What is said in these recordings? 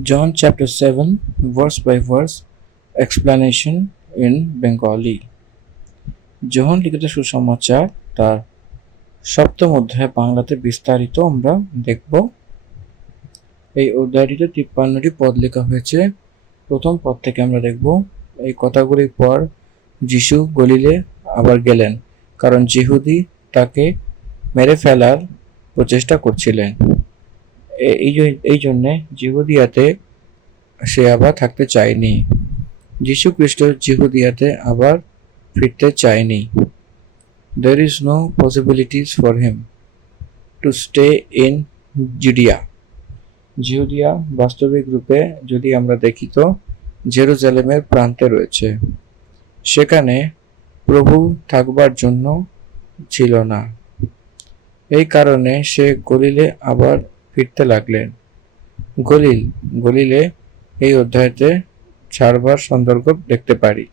John chapter 7, verse by verse explanation in Bengali. যোহন লিখিত সুসমাচার তার সপ্তম অধ্যায় বাংলাতে বিস্তারিত আমরা দেখব। এই অধ্যায়টিতে 53টি পদ লেখা হয়েছে। প্রথম পদ থেকে আমরা দেখব, এই কথাগুলির পর যিশু গলিলে আবার গেলেন, কারণ যিহুদি তাকে মেরে ফেলার প্রচেষ্টা করছিলেন। এই জন্যে যিহুদিয়াতে সে আবার থাকতে চায়নি। যিশু খ্রিস্ট যিহুদিয়াতে আবার ফিরতে চায়নি। There is no possibilities for him to stay in Judea. জিহুদিয়া বাস্তবিক রূপে যদি আমরা দেখি তো জেরুজালেমের প্রান্তে রয়েছে, সেখানে প্রভু থাকবার জন্য ছিল না। এই কারণে সে গলিলে আবার ফিরতে লাগলেন। গলিলে এই অধ্যায়তে 4বার সন্দর্ভ দেখতে পারি।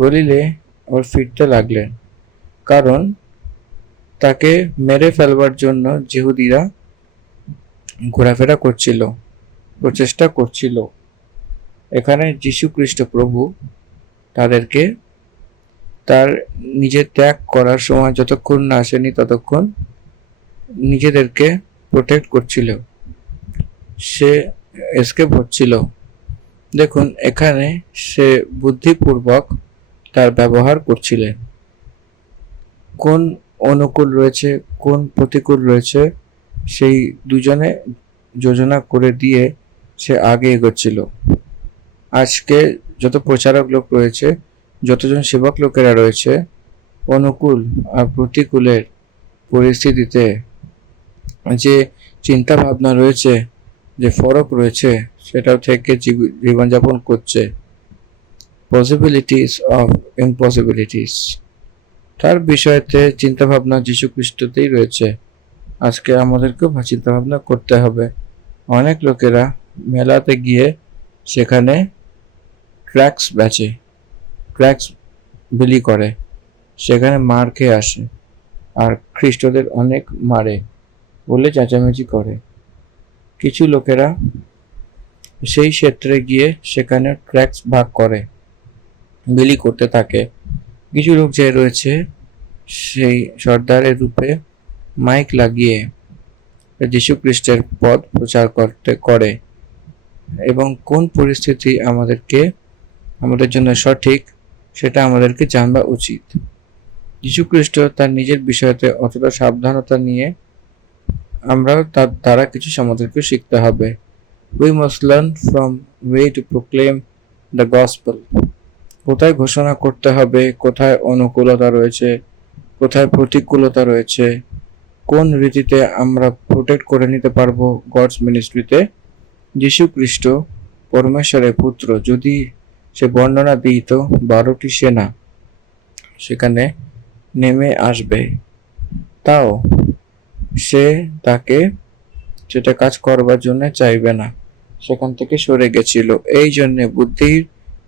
গলিলে আবার ফিরতে লাগলেন কারণ তাকে মেরে ফেলবার জন্য যিহুদিরা ঘোরাফেরা করছিল, প্রচেষ্টা করছিল। এখানে যীশু খ্রিস্ট প্রভু তাদেরকে তার নিজের ত্যাগ করার সময় যতক্ষণ না আসেনি ততক্ষণ নিজেদেরকে প্রোটেক্ট করছিল, সে এসকেপ হচ্ছিল। দেখুন, এখানে সে বুদ্ধিপূর্বক তার ব্যবহার করছিলেন। কোন অনুকূল রয়েছে, কোন প্রতিকূল রয়েছে, সেই দুজনে যোজনা করে দিয়ে সে আগে এগোচ্ছিল। আজকে যত প্রচারক লোক রয়েছে, যতজন সেবক লোকেরা রয়েছে, অনুকূল আর প্রতিকূলের পরিস্থিতিতে যে চিন্তা ভাবনা রয়েছে, যে ফরক রয়েছে, সেটা থেকে জীবনযাপন করছে। পসিবিলিটিস অফ ইম্পসিবিলিটিস, তার বিষয়তে চিন্তা ভাবনা যীশু খ্রিস্টতেই রয়েছে। আজকে আমাদেরকেও চিন্তা ভাবনা করতে হবে। অনেক লোকেরা মেলাতে গিয়ে সেখানে ক্র্যাক্স বেচে, ক্র্যাক্স বিলি করে, সেখানে মার খেয়ে আসে, আর খ্রিস্টদের অনেক মারে বলে চেঁচামেচি করে। কিছু লোকেরা সেই ক্ষেত্রে গিয়ে সেখানে ক্র্যাক্স ভাগ করে, বিলি করতে থাকে। কিছু লোক যে রয়েছে সেই সর্দারের রূপে মাইক লাগিয়ে যীশু খ্রিস্টের পথ প্রচার করে, এবং কোন পরিস্থিতি আমাদের জন্য সঠিক সেটা আমাদেরকে জানবা উচিত। যীশু খ্রিস্ট তার নিজের বিষয়তে অতটা সাবধানতা নিয়ে আমরাও তার দ্বারা কিছু আমাদেরকে শিখতে হবে। We must learn from way to proclaim the gospel. কোথায় ঘোষণা করতে হবে, কোথায় অনুকূলতা রয়েছে, কোথায় প্রতিকূলতা রয়েছে, কোন রীতিতে আমরা প্রোটেক্ট করে নিতে পারবো গডস মিনিস্ট্রিতে। যীশু খ্রিস্ট পরমেশ্বরের পুত্র, যদি সে বর্ণনা দিত 12টি সেনা সেখানে নেমে আসবে, তাও সে তাকে সেটা কাজ করবার জন্য চাইবে না, সেখান থেকে সরে গেছিল। এই জন্যে বুদ্ধির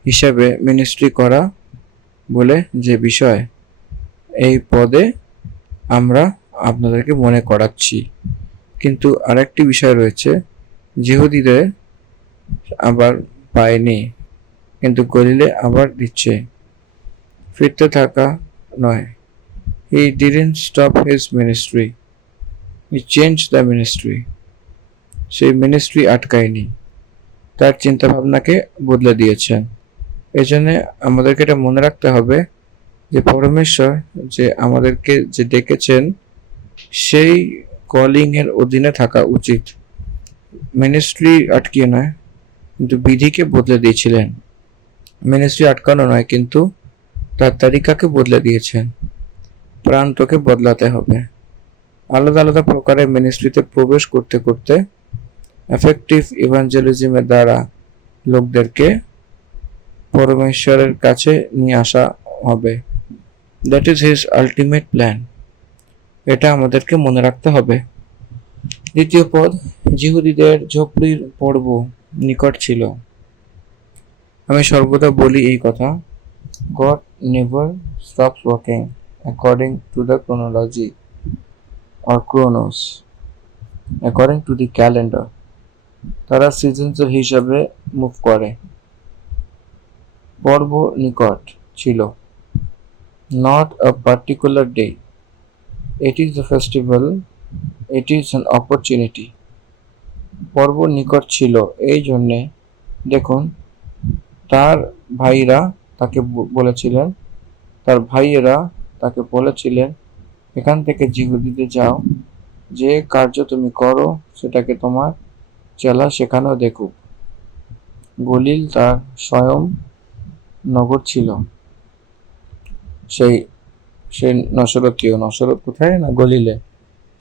হিসাবে মিনিস্ট্রি করা বলে যে বিষয়, এই পদে আমরা আপনাদেরকে মনে করাচ্ছি। কিন্তু আরেকটি বিষয় রয়েছে, যিহুদিদের আবার পায়নি, কিন্তু গলিলে আবার দিচ্ছে। ফিরতে থাকা নয়, he didn't stop his ministry, he changed the ministry. সেই মিনিস্ট্রি আটকায়নি, তার চিন্তা ভাবনাকে বদলে দিয়েছেন। এই জন্য আমাদেরকে এটা মনে রাখতে হবে যে পরমেশ্বর যে আমাদেরকে যে ডেকেছেন সেই কলিং এর অধীনে থাকা উচিত। মিনিস্ট্রি আটকিয়ে নয়, কিন্তু বিধিকে বদলে দিয়েছিলেন। মিনিস্ট্রি আটকানো নয়, কিন্তু তার তালিকাকে বদলে দিয়েছেন। প্রান্তকে বদলাতে হবে। আলাদা আলাদা প্রকারের মিনিস্ট্রিতে প্রবেশ করতে করতে এফেক্টিভ ইভাঞ্জেলিজমের দ্বারা লোকদেরকে পরমেশ্বরের কাছে নিয়ে আসা হবে। That is his ultimate plan. এটা আমাদেরকে মনে রাখতে হবে। দ্বিতীয় পদ, যিহুদিদের ঝোপড়ির পর্ব নিকট ছিল। আমি সর্বদা বলি এই কথা, God never stops working according to the chronology or chronos, according to the calendar. তারা সৃজনশীল হিসাবে মুভ করে। পর্ব নিকট ছিল, not a particular day, it is a festival, it is an opportunity. পর্ব নিকট ছিল এই জন্যে, দেখুন, তার ভাইরা তাকে বলেছিলেন, তার ভাইয়েরা তাকে বলেছিলেন, এখান থেকে জিহুদিতে যাও, যে কার্য তুমি করো সেটাকে তোমার চেলা সেখানেও দেখুক। গলিল তার স্বয়ং নগর ছিল। সেই সেই নসরত কোথায় না, গলিলে,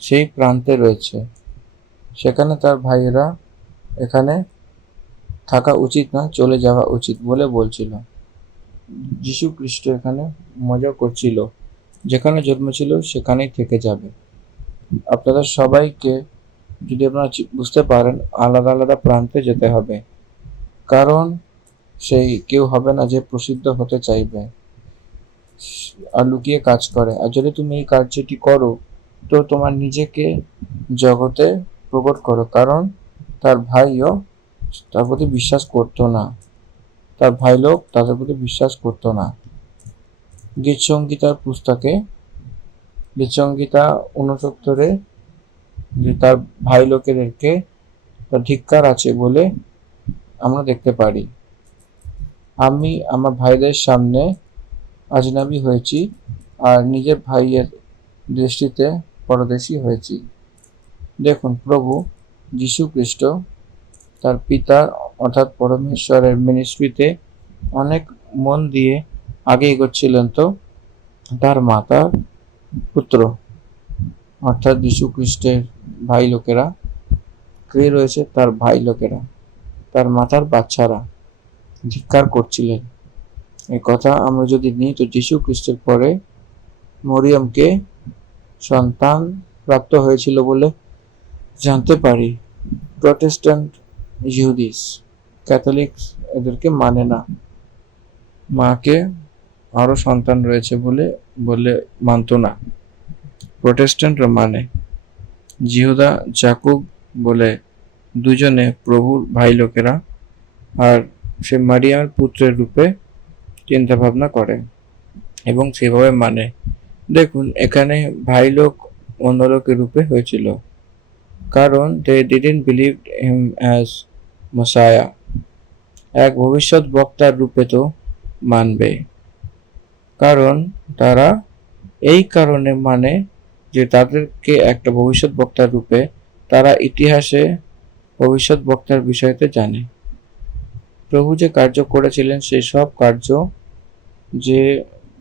সেই প্রান্তে রয়েছে। সেখানে তার ভাইয়েরা এখানে থাকা উচিত না, চলে যাওয়া উচিত বলে বলছিল। যীশু খ্রিস্ট এখানে মজা করছিল, যেখানে জন্মেছিল সেখানেই থেকে যাবে। আপনাদের সবাইকে, যদি আপনারা বুঝতে পারেন, আলাদা আলাদা প্রান্তে যেতে হবে, কারণ সেই কেউ হবে না যে প্রসিদ্ধ হতে চাইবে আর লুকিয়ে কাজ করে। আর যদি তুমি এই কার্যটি করো, তো তোমার নিজেকে জগতে প্রকট করো, কারণ তার ভাইও তার প্রতি বিশ্বাস করতো না, তার ভাই লোক তাদের প্রতি বিশ্বাস করতো না। গীতসংহিতার পুস্তকে, গীতসংহিতা 69-এ, যে তার ভাই লোকেদেরকে তার ধিক্কার আছে বলে আমরা দেখতে পারি। আমি আমার ভাইদের সামনে আজনাবি হয়েছি আর নিজের ভাইয়ের দৃষ্টিতে পরদেশী হয়েছি। দেখুন, প্রভু যীশু খ্রিস্ট তার পিতার অর্থাৎ পরমেশ্বরের মিনিস্ট্রিতে অনেক মন দিয়ে আগে এগোচ্ছিলেন, তো তার মাতার পুত্র অর্থাৎ যীশু খ্রিস্টের ভাই লোকেরা, কে রয়েছে, তার ভাই লোকেরা, তার মাতার বাচ্চারা ধিক্কার করছিলেন। এই কথা আমরা যদি নিই, তো যীশু খ্রিস্টের পরে মরিয়মকে সন্তান প্রাপ্ত হয়েছিল বলে জানতে পারি। প্রটেস্ট্যান্ট ইহুদিস, ক্যাথলিক এদেরকে মানে না, মাকে আরো সন্তান রয়েছে বলে বলে মানতো না। প্রটেস্ট্যান্টরা মানে। জিহুদা জাকুব বলে দুজনে প্রভুর ভাই লোকেরা, আর সে মারিয়ার পুত্রের রূপে চিন্তা ভাবনা করে এবং সেভাবে মানে। দেখুন, এখানে ভাই লোক অন্য লোকের রূপে হয়েছিল, কারণ they didn't believe him as Messiah. এক ভবিষ্যৎ বক্তার রূপে তো মানবে, কারণ তারা এই কারণে মানে যে তাদেরকে একটা ভবিষ্যৎ বক্তার রূপে তারা ইতিহাসে ভবিষ্যৎ বক্তার বিষয়তে জানে। প্রভু যে কার্য করেছিলেন সেই সব কার্য যে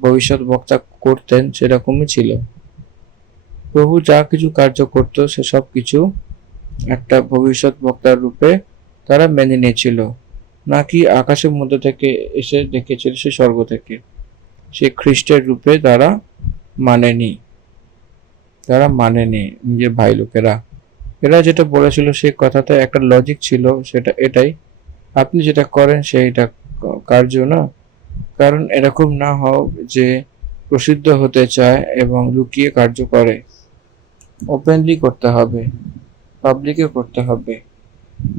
ভবিষ্যৎ বক্তা করতেন সেরকমই ছিল। প্রভু যা কিছু কার্য করত সেসব কিছু একটা ভবিষ্যৎ বক্তার রূপে তারা মেনে নিয়েছিল, নাকি আকাশের মধ্যে থেকে এসে দেখেছিল সে স্বর্গ থেকে। সে খ্রিস্টের রূপে তারা মানেনি, নিজের ভাই লোকেরা। এরা যেটা বলেছিল সেই কথাতে একটা লজিক ছিল, সেটা এটাই, আপনি যেটা করেন সেইটা কার্য না। কারণ এরকম না হোক যে প্রসিদ্ধ হতে চায় এবং লুকিয়ে কার্য করে। ওপেনলি করতে হবে, পাবলিকে করতে হবে,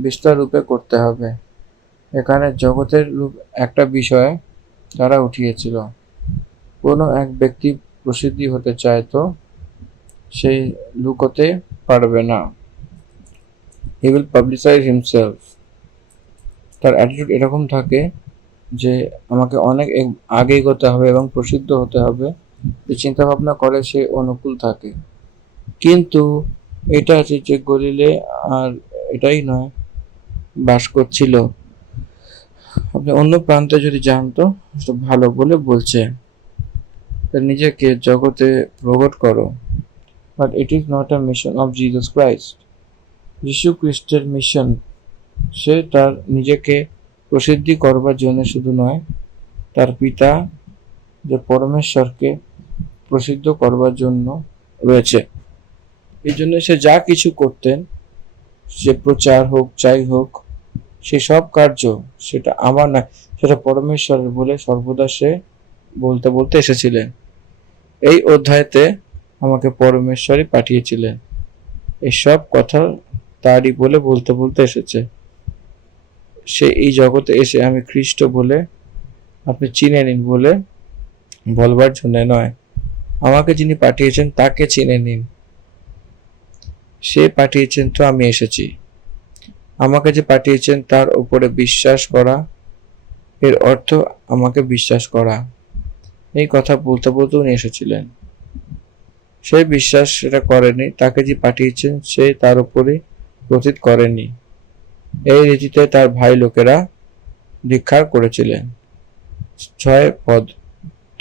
বিস্তার রূপে করতে হবে। এখানে জগতের রূপ একটা বিষয় তারা উঠিয়েছিল। কোনো এক ব্যক্তি প্রসিদ্ধি হতে চায়, তো সেই লুকোতে পারবে না। He will publicise himself. তার অ্যাটিটিউড এরকম থাকে যে আমাকে অনেক আগে এগোতে হবে এবং প্রসিদ্ধ হতে হবে, যে চিন্তা ভাবনা করে সে অনুকূল থাকে। কিন্তু এটা আছে যে গলিলে আর এটাই নয়, বাস করছিল। আপনি অন্য প্রান্তে যদি যান তো ভালো বলে বলছে, নিজেকে জগতে প্রকট করো। But it is not a mission of Jesus Christ. যীশু খ্রিস্টের মিশন, সে তার নিজেকে প্রসিদ্ধি করবার জন্য শুধু নয়, তার পিতা যে পরমেশ্বরকে প্রসিদ্ধ করবার জন্য রয়েছে। এই জন্য সে যা কিছু করতেন, সে প্রচার হোক যাই হোক, সে সব কার্য সেটা আমার না, সেটা পরমেশ্বরের বলে সর্বদা সে বলতে বলতে এসেছিলেন। এই অধ্যায়তে আমাকে পরমেশ্বরই পাঠিয়েছিলেন, এই সব কথা তারই বলে বলতে বলতে এসেছে। সে এই জগতে এসে আমি খ্রিস্ট বলে আপনি চিনে নিন বলে বলবার জন্য নয়, আমাকে যিনি পাঠিয়েছেন তাকে চিনে নিন। সে পাঠিয়েছেন তো আমি এসেছি। আমাকে যে পাঠিয়েছেন তার উপরে বিশ্বাস করা, এর অর্থ আমাকে বিশ্বাস করা। এই কথা বলতে বলতে উনি এসেছিলেন। সে বিশ্বাস সেটা করেনি, তাকে যে পাঠিয়েছেন সে তার উপরে প্রতীত করেনি। এই রীতিতে তার ভাই লোকেরা ধিক্কার করেছিলেন। 6 পদ।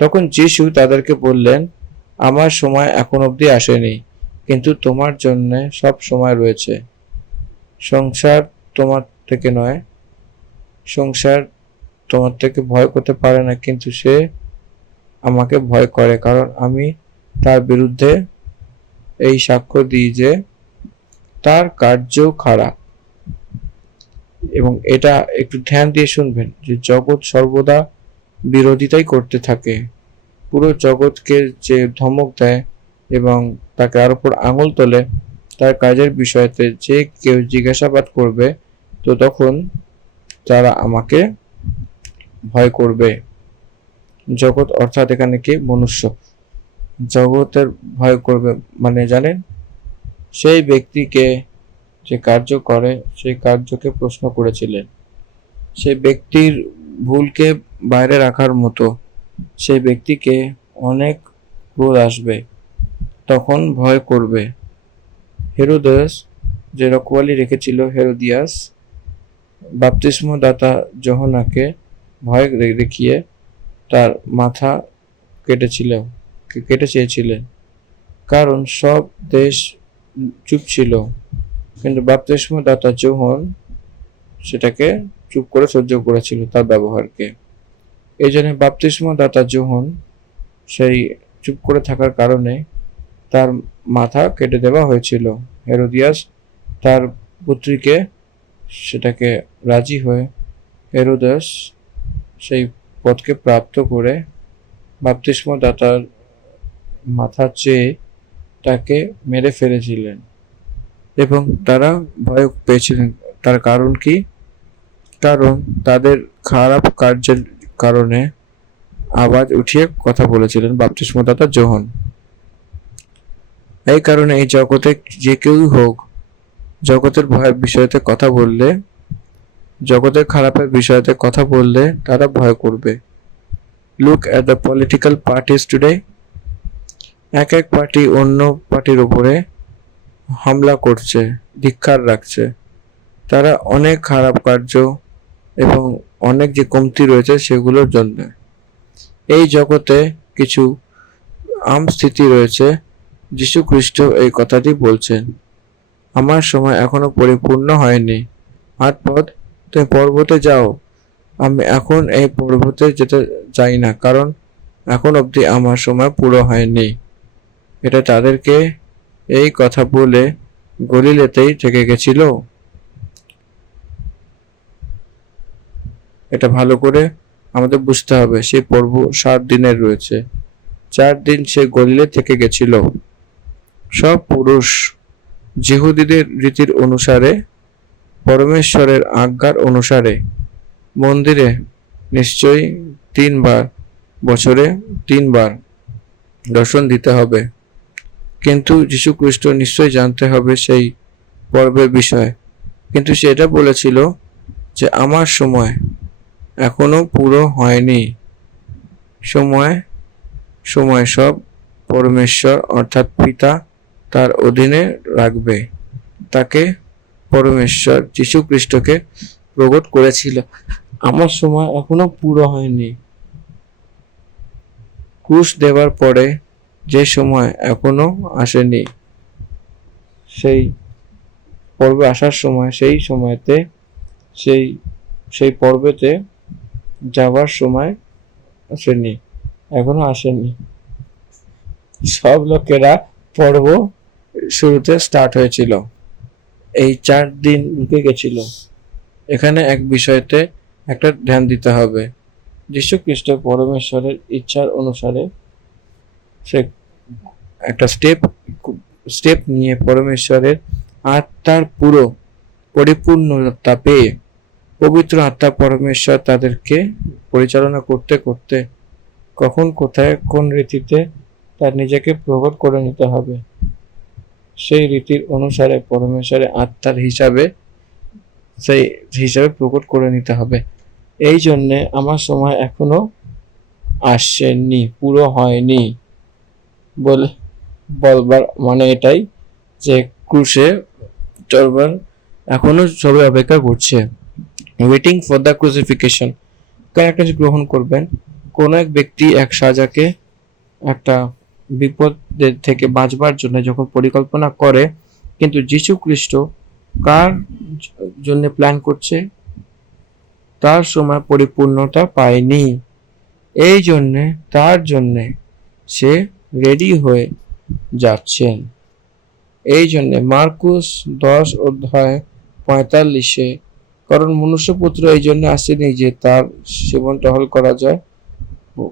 তখন যিশু তাদেরকে বললেন, আমার সময় এখন অবধি আসেনি, কিন্তু তোমার জন্য সব সময় রয়েছে। সংসার তোমার থেকে নয়, সংসার তোমার থেকে ভয় করতে পারে না, কিন্তু সে আমাকে ভয় করে, কারণ আমি তার বিরুদ্ধে এই সাক্ষ্য দিই যে তার কার্য খারাপ। এবং এটা একটু ধ্যান দিয়ে শুনবেন যে জগৎ সর্বদা বিরোধিতাই করতে থাকে। পুরো জগৎকে যে ধমক দেয় এবং তাকে আর উপর আঙুল তোলে তার কাজের বিষয়তে, যে কেউ জিজ্ঞাসাবাদ করবে তো তখন তারা আমাকে ভয় করবে। জগৎ অর্থাৎ এখানে কি মনুষ্য, জগতের ভয় করবে মানে জানেন, সেই ব্যক্তিকে যে কার্য করে সেই কার্যকে প্রশ্ন করেছিলেন। সেই ব্যক্তির ভুলকে বাইরে রাখার মতো সেই ব্যক্তিকে অনেক ক্রোধ আসবে, তখন ভয় করবে। হেরোদেস যে রখওয়ালি রেখেছিল হেরোদিয়াস, বাপ্তিস্মদাতা যোহনাকে ভয় দেখিয়ে তার মাথা কেটে চেয়েছিলেন, কারণ সব দেশ চুপ ছিল, কিন্তু বাপ্তিস্মদাতা যোহন সেটাকে চুপ করে সহ্য করেছিল তার ব্যবহারকে। এই জন্য বাপ্তিস্মদাতা যোহন সেই চুপ করে থাকার কারণে তার মাথা কেটে দেওয়া হয়েছিল। হেরোদিয়াস তার পুত্রীকে সেটাকে রাজি হয়ে হেরোদাস সেই পদকে প্রাপ্ত করে বাপ্তিস্মদাতার মাথা চেয়ে তাকে মেরে ফেলেছিলেন এবং তারা ভয় পেয়েছিলেন। তার কারণ কি? কারণ তাদের খারাপ কার্যের কারণে আওয়াজ উঠিয়ে কথা বলেছিলেন বাপ্তিস্মদাতা যোহন। এই কারণে এই জগতে যে কেউই হোক, জগতের ভয়ের বিষয়তে কথা বললে, জগতের খারাপের বিষয়তে কথা বললে তারা ভয় করবে। Look at the political parties today. এক এক পার্টি অন্য পার্টির উপরে হামলা করছে, ধিক্কার রাখছে। তারা অনেক খারাপ কার্য এবং অনেক যে কমতি রয়েছে সেগুলোর জন্য। এই জগতে কিছু স্থিতি রয়েছে। যীশু খ্রিস্ট এই কথাটি বলছেন, আমার সময় এখনো পরিপূর্ণ হয়নি। পথ তুমি পর্বতে যাও। আমি এখন এই পর্বতে যেতে চাই না, কারণ এখন অবধি আমার সময় পুরো হয়নি। এটা তাদেরকে এই কথা বলে গলিলেতেই থেকে গেছিল। এটা ভালো করে আমাদের বুঝতে হবে। সেই পর্ব 7 দিনের রয়েছে, 4 দিন সে গলিলে থেকে গেছিল। সব পুরুষ যিহুদীদের রীতির অনুসারে, পরমেশ্বরের আজ্ঞার অনুসারে মন্দিরে নিশ্চয়ই 3 বার, বছরে 3 বার দর্শন দিতে হবে। কিন্তু যীশু খ্রিস্ট নিশ্চয়ই জানতে হবে সেই পর্বের বিষয়, কিন্তু সে এটা বলেছিল যে আমার সময় এখনো পুরো হয়নি। সময় সময় সব পরমেশ্বর অর্থাৎ পিতা তার অধীনে রাখবে। তাকে পরমেশ্বর যীশু খ্রিস্টকে প্রকট করেছিল, আমার সময় এখনো পুরো হয়নি। ক্রুশ দেওয়ার পরে যে সময় এখনো আসেনি, সেই পর্বে আসার সময়, সেই সময়তে সেই পর্বেতে যাওয়ার সময় আসেনি, এখনো আসেনি। সব লোকেরা পর্ব শুরুতে স্টার্ট হয়েছিল, এই 4 দিন ঢুকে গেছিল। এখানে এক বিষয়তে একটা ধ্যান দিতে হবে। যীশু খ্রিস্ট পরমেশ্বরের ইচ্ছার অনুসারে সে একটা স্টেপ নিয়ে পরমেশ্বরের আত্মার পুরো পরিপূর্ণতা পেয়ে পবিত্র আত্মা পরমেশ্বর তাদেরকে পরিচালনা করতে করতে কখন কোথায় কোন রীতিতে তার নিজেকে প্রকট করে নিতে হবে, সেই রীতির অনুসারে পরমেশ্বরের আত্মার সেই হিসাবে প্রকট করে নিতে হবে। এই জন্যে আমার সময় এখনো আসেনি, পুরো হয়নি বলবার মানে এটাই যে ক্রুশে চড়বার এখনো সবাই অপেক্ষা করছে, ওয়েটিং ফর দ্য ক্রুসিফিকেশন। কারণ একটা জিনিস গ্রহণ করবেন, কোন এক ব্যক্তি এক সাজাকে একটা বিপদের থেকে বাঁচবার জন্য যখন পরিকল্পনা করে, কিন্তু যীশু খ্রিস্ট কার জন্য প্ল্যান করছে, তার সময় পরিপূর্ণতা পায়নি, এই জন্যে তার জন্যে সে রেডি হয়ে যাচ্ছেন। এই জন্যে মার্কুস 10:45, কারণ মনুষ্যপুত্র এই জন্য আসেনি যে তার সেবন টহল করা যায়,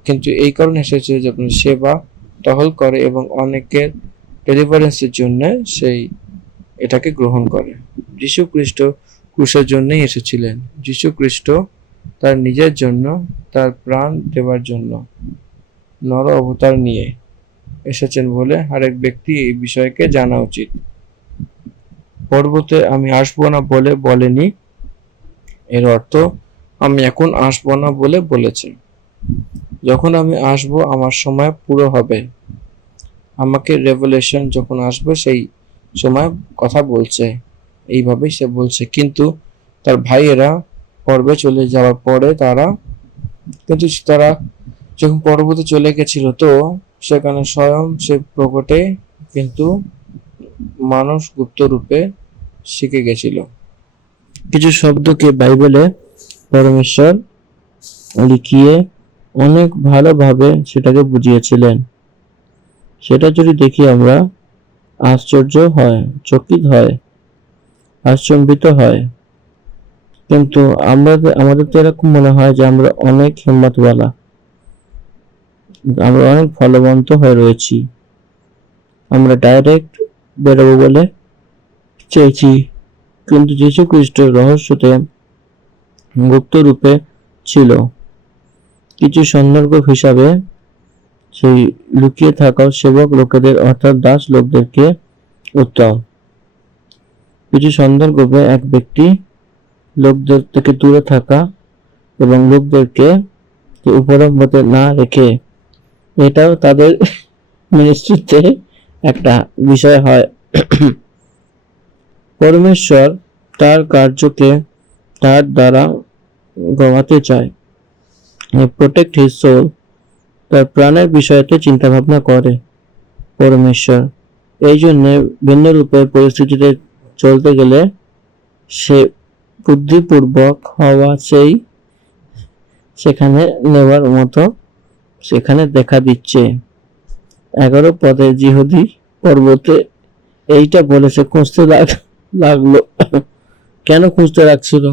কিন্তু এই কারণে এসেছে যে সেবা টহল করে এবং অনেকের ডেলিভারেন্সের জন্য সেই এটাকে গ্রহণ করে। যীশু খ্রিস্ট ক্রুশের জন্যই এসেছিলেন। যীশু খ্রিস্ট তার নিজের জন্য, তার প্রাণ দেওয়ার জন্য নর অবতার নিয়ে এসেছেন বলে আরেক ব্যক্তি এই বিষয়কে জানা উচিত। পর্বতে আমি আসবো না বলে বলেনি, এর অর্থ আমি এখন আসবো না বলে বলেছে। যখন আমি আসবো আমার সময় পুরো হবে, আমাকে রেভেলেশন যখন আসবে সেই সময় কথা বলছে, এইভাবেই সে বলছে। কিন্তু তার ভাইয়েরা পর্বে চলে যাওয়ার পরে তারা যখন পর্বতে চলে গেছিল, তো সেখানে স্বয়ং সে প্রকটে কিন্তু মানুষ গুপ্ত রূপে শিখে গেছিল। কিছু শব্দকে বাইবেলে পরমেশ্বর লিখিয়ে অনেক ভালোভাবে সেটাকে বুঝিয়েছিলেন। সেটা যদি দেখি আমরা আশ্চর্য হয়, চকিত হয়, আশ্চর্যিত হয়। কিন্তু আমাদের তো এরকম মনে হয় যে আমরা অনেক হিম্মতওয়ালা, আমরা অনেক ফলবন্ত হয়ে রয়েছি, আমরা ডাইরেক্ট বেরোবো বলে চেয়েছি। কিন্তু যীশু খ্রিস্টের রহস্যতে গুপ্ত রূপে ছিল কিছু সন্দর্ভ হিসাবে সেই লুকিয়ে থাকা সেবক লোকেদের অর্থাৎ দাস লোকদেরকে উত্তম। কিছু সন্দর্ভে এক ব্যক্তি লোকদের থেকে দূরে থাকা এবং লোকদেরকে উপলব্ধ না রেখে, এটাও তাদের মিনিস্ট্রিতে একটা বিষয় হয়। পরমেশ্বর তার কার্যকে তার দ্বারা গড়াতে চায়, প্রোটেক্ট হিজ সোল, তার প্রাণের বিষয়তে চিন্তা ভাবনা করে পরমেশ্বর। এই জন্য ভিন্ন রূপের পরিস্থিতিতে চলতে গেলে সে বুদ্ধিপূর্বক হওয়া সেখানে নেওয়ার মতো সেখানে দেখা দিচ্ছে। 11 পদের জিহুদি পর্বতে এইটা বলেছে, খুঁজতে লাগলো। কেন খুঁজতে রাখছিল?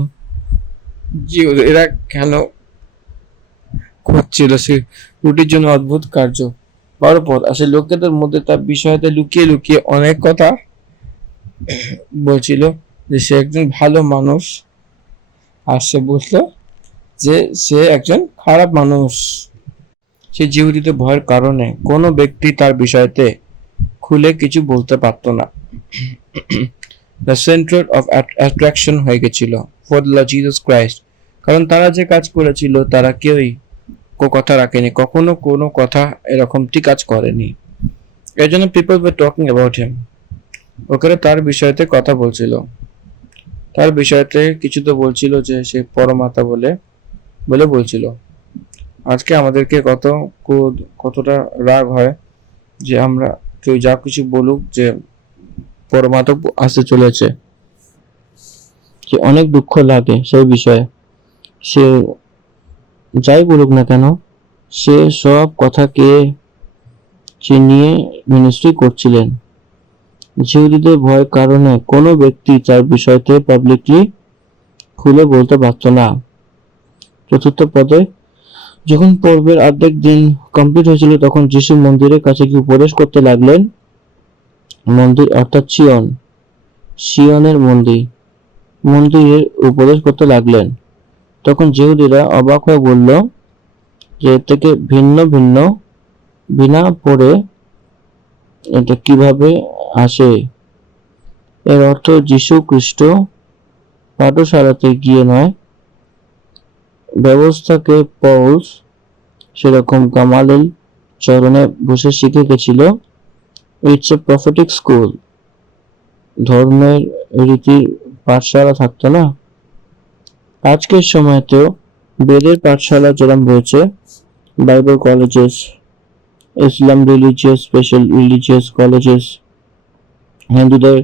এরা কেন খুঁজছিল? সে রুটির জন্য অদ্ভুত কার্য। 12 পদ, আসলে লোকেদের মধ্যে তার বিষয়তে লুকিয়ে লুকিয়ে অনেক কথা বলছিল যে সে একজন ভালো মানুষ, আর সে বুঝলো যে সে একজন খারাপ মানুষ। সে জিহুদিতে ভয়ের কারণে কোনো ব্যক্তি তার বিষয়তে খুলে কিছু বলতে পারত না। দ্য সেন্টার অফ অ্যাট্রাকশন হয়ে গেছিল for the Lord Jesus Christ, কারণ তারা যে কাজ করেছিল তারা কেউই কথা রাখেনি, কখনো কোনো কথা এরকমটি কাজ করেনি। এর জন্য people were talking about him, ওখানে তার বিষয়তে কথা বলছিল, তার বিষয়তে কিছু তো বলছিল যে সে পরমাত্মা বলে বলছিল। আজকে আমাদেরকে কতটা রাগ হয় যে আমরা কেউ যা কিছু বলুক যে পরমাত্মা আসতে চলেছে, যে অনেক দুঃখ লাগে সেই বিষয়ে। সে যাই বলুক না কেন, সে সব কথাকে নিয়ে মিনিস্ট্রি করছিলেন। জিহুদীদের ভয়ের কারণে কোনো ব্যক্তি তার বিষয়তে পাবলিকলি খুলে বলতে পারত না। 4 পদে, যখন পর্বের অর্ধেক দিন কমপ্লিট হয়েছিল তখন যিশু মন্দিরের কাছে গিয়ে উপদেশ করতে লাগলেন। মন্দির অর্থাৎ চিয়ন, সিয়নের মন্দিরের উপদেশ করতে লাগলেন। তখন জিহুদীরা অবাক হয়ে বলল যে এর থেকে ভিন্ন ভিন্ন বিনা পড়ে এটা কিভাবে আসে? এর অর্থ যীশু খ্রিস্ট পাঠশালাতে গিয়ে নয়, ব্যবস্থাকে পৌলস সেরকম গামালেল চরণে বসে শিখে গেছিল। It's a prophetic school. ধর্মের রীতির পাঠশালা থাকতো না? আজকের সময়তেও বেদের পাঠশালা যেরকম রয়েছে, বাইবেল কলেজেস, ইসলাম স্পেশাল রিলিজিয়াস কলেজেস, হিন্দুদের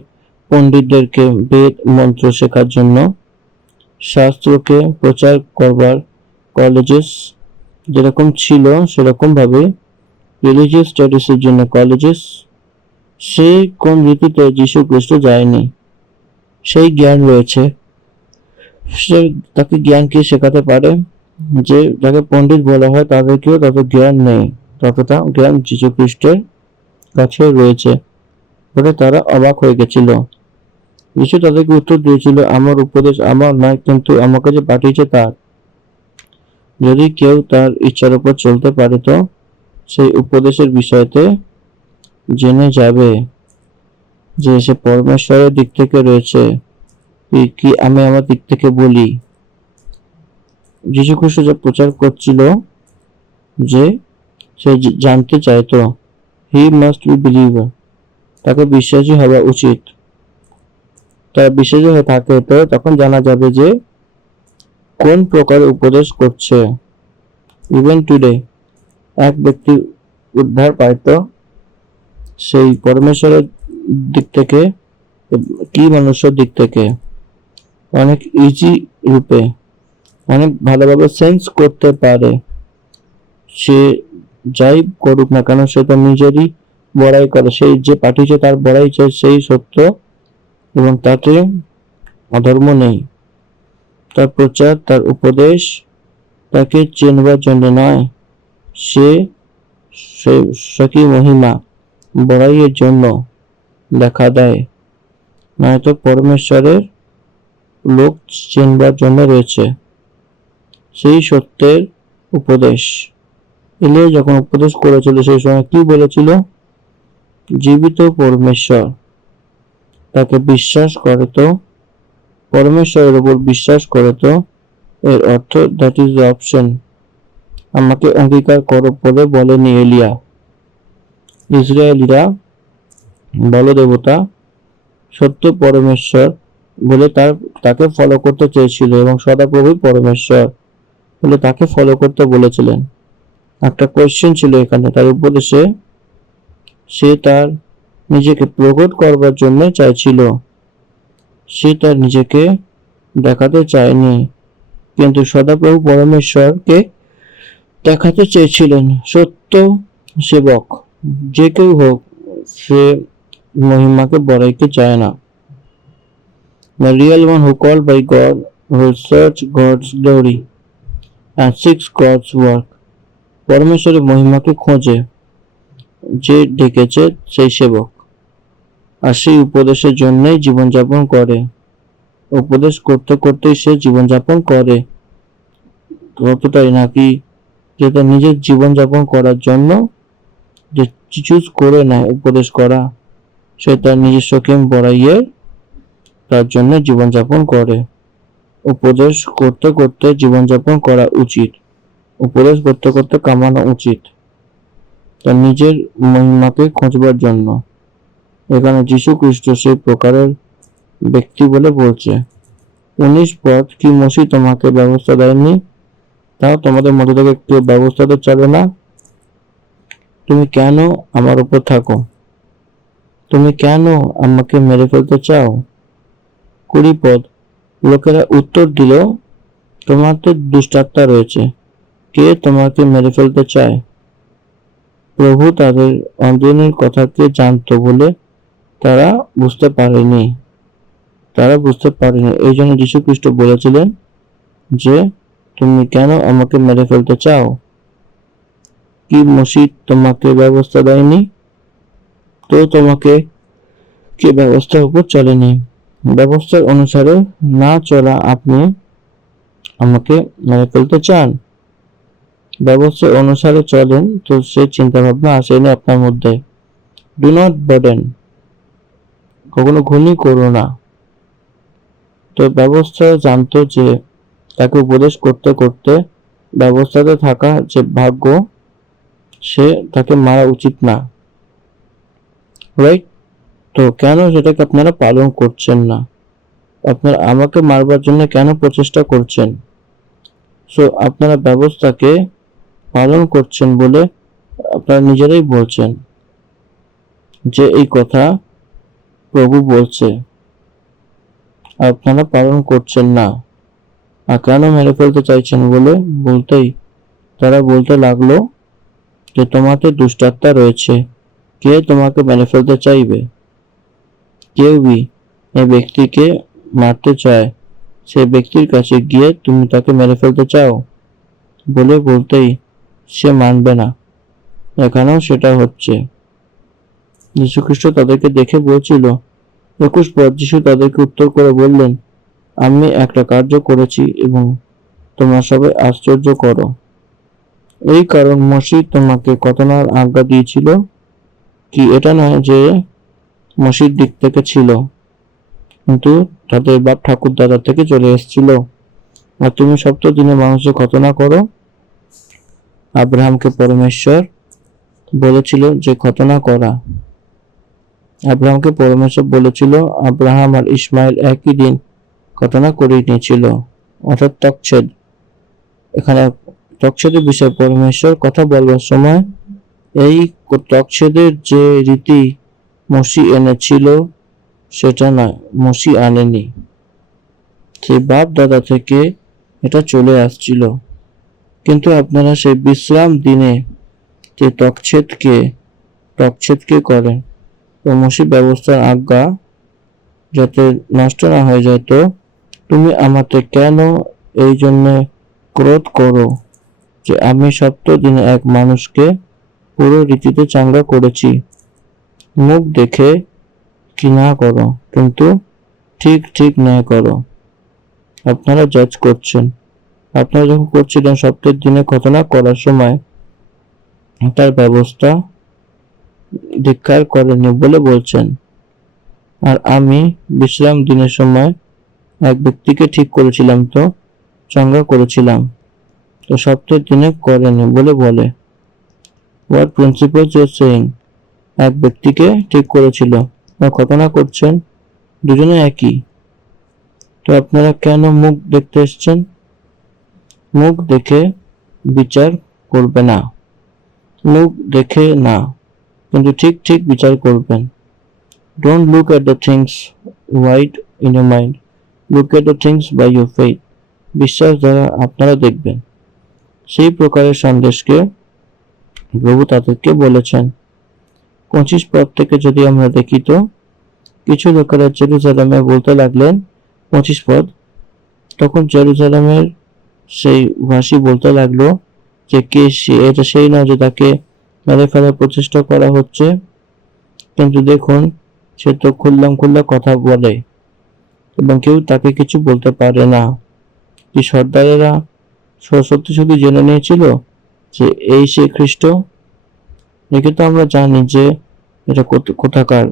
পণ্ডিতদেরকে বেদ মন্ত্র শেখার জন্য, শাস্ত্রকে প্রচার করবার কলেজেস যেরকম ছিল সেরকম ভাবে রিলিজিয়াস স্টাডিজের জন্য কলেজেস, সেই কোন রীতিতে যীশু খ্রিস্ট যায়নি। সেই জ্ঞান রয়েছে, সে তাকে জ্ঞানকে শেখাতে পারে। যে যাকে পণ্ডিত বলা হয় তাদেরকেও তত জ্ঞান নেই, ততটা জ্ঞান যীশু খ্রিস্টের কাছে রয়েছে বলে তারা অবাক হয়ে গেছিল। যীশু তাদেরকে উত্তর দিয়েছিল, আমার উপদেশ আমার নয়, কিন্তু আমাকে যে পাঠিয়েছে তার। যদি কেউ তার ইচ্ছার উপর চলতে পারে তো সেই উপদেশের বিষয়তে জেনে যাবে যে সে পরমেশ্বরের দিক থেকে রয়েছে কি আমি আমার দিক থেকে বলি। যীশু খ্রিস্ট যা প্রচার করছিল যে সে জানতে চাইতো, হি মাস্ট বি বিলিভার, তাকে বিশ্বাসী হওয়া উচিত। তার বিশ্বাসী হয়ে থাকে তো তখন জানা যাবে যে কোন প্রকার উপদেশ করছে। ইভেন টুডে এক ব্যক্তি উদ্ধার পাইত সেই পরমেশ্বরের দিক থেকে কি মানুষের দিক থেকে, অনেক ইজি রূপে, অনেক ভালোভাবে সেন্স করতে পারে। সে যাই করুক না কেন সে তো নিজেরই বড়াই করে, সেই যে পাঠিয়েছে তার বড়াই চাই, সেই সত্য, এবং তাতে অধর্ম নেই। তার প্রচার, তার উপদেশ তাকে চেনবার জন্য নয়, সে সখী মহিমা বড়াইয়ের জন্য দেখা দেয়, নয়তো পরমেশ্বরের লোক চেনবার জন্য রয়েছে। সেই সত্যের উপদেশ এলিয়া যখন উপদেশ করেছিল সেই সময় কি বলেছিল? জীবিত পরমেশ্বর, তাকে বিশ্বাস করে তো, পরমেশ্বরের উপর বিশ্বাস করে তো, এর অর্থ দ্যাট ইজ দ্য অপশন, আমাকে অঙ্গীকার করো বলে বলেনি এলিয়া। ইসরায়েলিরা বলদেবতা সত্য পরমেশ্বর বলে তাকে ফলো করতে চেয়েছিল এবং সদাপ্রভু পরমেশ্বর বলে তাকে ফলো করতে বলেছিলেন। একটা কোয়েশ্চেন ছিল এখানে, তার উপদেশে সে তার নিজেকে প্রকট করবার জন্য চাইছিল, সে তার নিজেকে দেখাতে চায়নি, কিন্তু সদাপ্রভু পরমেশ্বরকে দেখাতে চেয়েছিলেন। সত্য সেবক যে কেউ হোক সে মহিমাকে বড়াইতে চায় না। The real one who called by God will search God's glory and seeks God's work. পরমেশ্বরের মহিমাকে খোঁজে যে ডেকেছে সেই সেবক, আর সেই উপদেশের জন্যই জীবনযাপন করে। উপদেশ করতে করতেই সে জীবনযাপন করে, ততটাই নাকি যে তার নিজের জীবনযাপন করার জন্য যে চুজ করে নেয় উপদেশ করা, সে তার নিজস্ব কেম বড়াইয়ে তার জন্য জীবনযাপন করে। উপদেশ করতে করতে জীবনযাপন করা উচিত, উপদেশ করতে করতে কামানো উচিত তার নিজের মহিমাকে খোঁজবার জন্য। এখানে যীশু খ্রিস্ট সেই প্রকারের ব্যক্তি বলে বলছে। 19 পদ, কি মসি তোমাকে ব্যবস্থা দেয়নি? তাও তোমাদের মধ্যে থেকে কেউ ব্যবস্থা তো চলে না? তুমি কেন আমার উপর থাকো? তুমি কেন আমাকে মেরে ফেলতে চাও? 20 পদ, লোকেরা উত্তর দিল, তোমার তো দুষ্টাত্মা রয়েছে, কে তোমাকে মেরে ফেলতে চায়? প্রভু তাদের অন্তরের কথাকে জানতো বলে তারা বুঝতে পারেনি। এই জন্য যীশু খ্রিস্ট বলেছিলেন যে তুমি কেন আমাকে মেরে ফেলতে চাও? কি মসজিদ তোমাকে ব্যবস্থা দেয়নি? তো তোমাকে কে ব্যবস্থার উপর চলেনি? ব্যবস্থার অনুসারে না চলা আপনি আমাকে মেরে ফেলতে চান? ব্যবস্থা অনুসারে চলেন তো সে চিন্তা ভাবনা আসেনি আপনার মধ্যে। ডু নট বার্ডেন, কখনো ঘুণই করো না। তো ব্যবস্থা জানতো যে তাকে উপদেশ করতে করতে ব্যবস্থাতে থাকা যে ভাগ্য, সে তাকে মারা উচিত না, রাইট? তো কেন সেটাকে আপনারা পালন করছেন না? আপনারা আমাকে মারবার জন্য কেন প্রচেষ্টা করছেন? সো আপনারা ব্যবস্থাকে পালন করছেন বলে আপনারা নিজেরাই বলছেন যে এই কথা প্রভু বলছে, আপনারা পালন করছেন না। আর কেন মেরে ফেলতে চাইছেন বলতেই তারা বলতে লাগলো যে তোমাতে দুষ্টাত্মা রয়েছে, কে তোমাকে মেরে ফেলতে চাইবে? কেউই এই ব্যক্তিকে মারতে চায়, সে ব্যক্তির কাছে গিয়ে তুমি তাকে মেরে ফেলতে চাও বলতেই সে মানবে না। এখানেও সেটা হচ্ছে। যীশুখ্রিস্ট তাদেরকে দেখে বলছিল, 21 পর যীশু তাদেরকে উত্তর করে বললেন, আমি একটা কার্য করেছি এবং তোমরা সবাই আশ্চর্য করো। এই কারণ মসিহ তোমাকে খতনার আজ্ঞা দিয়েছিল কি? এটা নয় যে মসির দিক থেকে ছিল, কিন্তু তাদের বাপ ঠাকুর দাদা থেকে চলে এসেছিল। আর তুমি সপ্তাহ দিনে মানুষের খতনা করো। আব্রাহামকে পরমেশ্বর বলেছিল যে খতনা করা। আব্রাহামকে পরমেশ্বর বলেছিল, আব্রাহাম আর ইসমাইল একই দিন খতনা করে নিয়েছিল, অর্থাৎ তকছেদ। এখানে তকছেদের বিষয়ে পরমেশ্বর কথা বলবার সময় এই তকছেদের যে রীতি মসিহ এনেছিল সেটা নয়, মসিহ আনেনি, সেই বাপ দাদা থেকে এটা চলে আসছিল। কিন্তু আপনারা সেই বিশ্রাম দিনে যে তকছেদকে করেন, তো মসিহ ব্যবস্থার আজ্ঞা যাতে নষ্ট না হয়ে যায়, তো তুমি আমাকে কেন এই জন্য ক্রোধ করো যে আমি সপ্তাহ দিনে এক মানুষকে পুরো রীতিতে চাঙ্গা করেছি। মুখ দেখে কি না করো, কিন্তু ঠিক ঠিক ন্যায় করো। আপনারা জাজ করছেন। আপনারা যখন করছিলেন সপ্তাহের দিনে খতনা করার সময় তার ব্যবস্থা ধিক্কার করেননি বলে বলছেন। আর আমি বিশ্রাম দিনের সময় এক ব্যক্তিকে ঠিক করেছিলাম, তো চাঙ্গা করেছিলাম, তো সপ্তাহের দিনে করেনি বলে বলে। What principal you saying? এক ব্যক্তিকে ঠিক করেছিল বা খতনা করছেন, দুজনে একই। তো আপনারা কেন মুখ দেখতে এসছেন? মুখ দেখে বিচার করবে না, মুখ দেখে না, কিন্তু ঠিক ঠিক বিচার করবেন। Don't look at the things right in your mind, look at the things by your faith. বিশ্বাস দ্বারা আপনারা দেখবেন। সেই প্রকারের সন্দেশকে প্রভু তাদেরকে বলেছেন। 25 পদ থেকে যদি আমরা দেখি, তো কিছু লোকেরা জেরুজালেমে বলতে লাগলেন, 25 পদ, তখন জেরুজালেমের সেই ভাষী বলতে লাগলো যে কে সে? এটা সেই নয় যে তাকে মেরে ফেলার প্রচেষ্টা করা হচ্ছে, কিন্তু দেখুন সে তো খুল্লা কথা বলে এবং কেউ তাকে কিছু বলতে পারে না। কি সর্দারেরা সত্যি জেনে নিয়েছিল যে এই সে খ্রিস্ট? একে তো আমরা জানি যে এটা কোথাকার,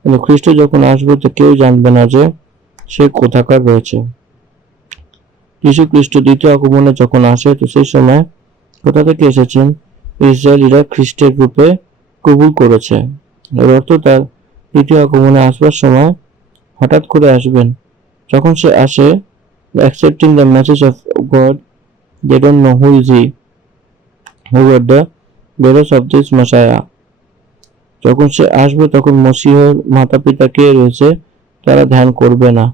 কিন্তু খ্রিস্ট যখন আসবে তো কেউ জানবে না যে সে কোথাকার রয়েছে। যীশু খ্রিস্ট দ্বিতীয় আগমনে যখন আসে, তো সেই সময় কোথা থেকে এসেছেন? ইসরায়েলিরা খ্রিস্টের রূপে কবুল করেছে। এর অর্থ তার দ্বিতীয় আগমনে আসবার সময় হঠাৎ করে আসবেন। যখন সে আসে, accepting the message of God, they don't know who is he, who are the bearers of this Messiah. যখন সে আসবে তখন মসিহের মাতা পিতা কে রয়েছে তারা ধ্যান করবে না।